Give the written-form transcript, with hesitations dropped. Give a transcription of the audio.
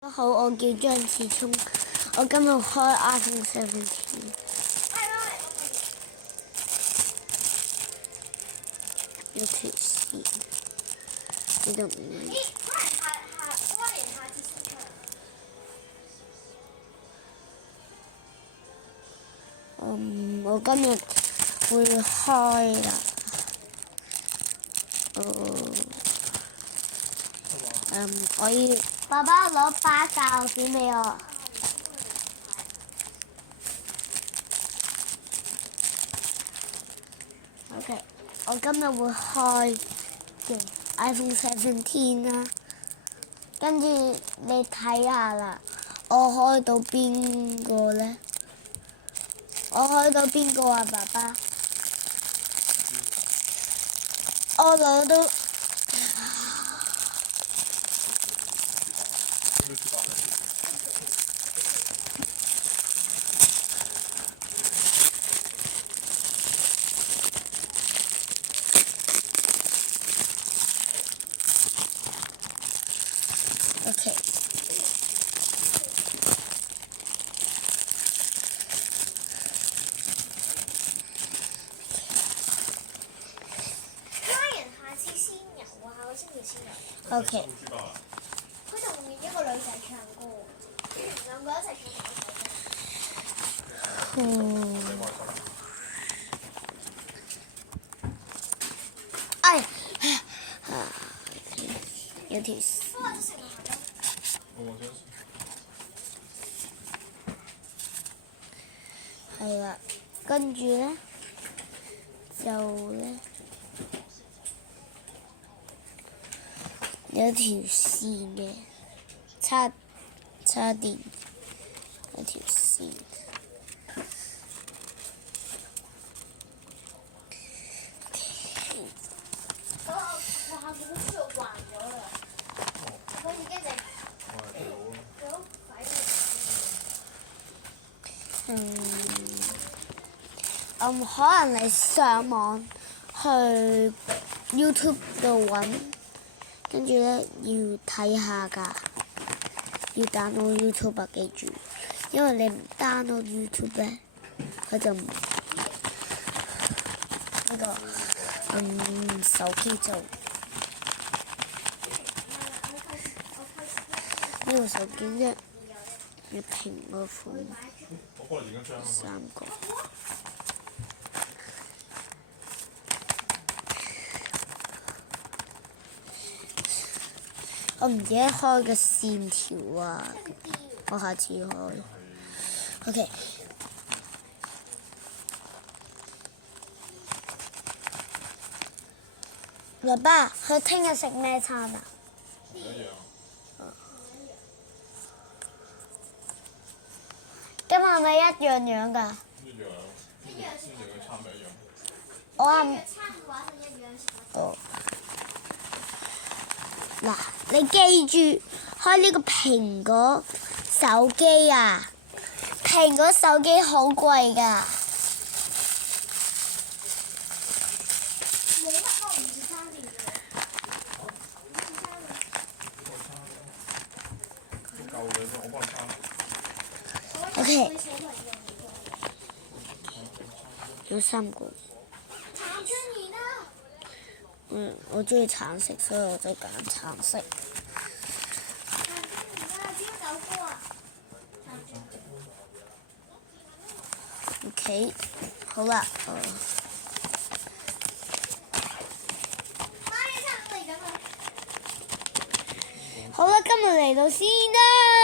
大家好，我叫張志聰，我今日開 iPhone 17，有條線，呢度唔係。我今日會開啦。可以，爸爸攞把鉸剪俾我。OK， 我今日會開嘅 iPhone 17啦，跟住你睇下啦，我開到邊個呢？我開到邊個啊，爸爸？我攞到。OK。OK。佢同一個女仔唱歌，兩個一齊唱。有條係啦，跟住咧就咧有條線嘅插電，有條線。可能你上網去 YouTube 度揾，跟住咧要睇下㗎，要 download YouTube 啊，記住，因為你唔 download YouTube 咧，佢就唔手機就呢個手機啫，要蘋果款3個。我唔記得開個線條啊，我下次開。OK。爸爸，佢聽日食咩餐啊？今日係咪一樣樣㗎？一樣餐咪一樣。我話嗱，你記住開呢個蘋果手機啊！蘋果手機好貴㗎。OK。有3個。我中意橙色，所以我就揀橙色。OK， 好啦，好啦，今日嚟到先啦。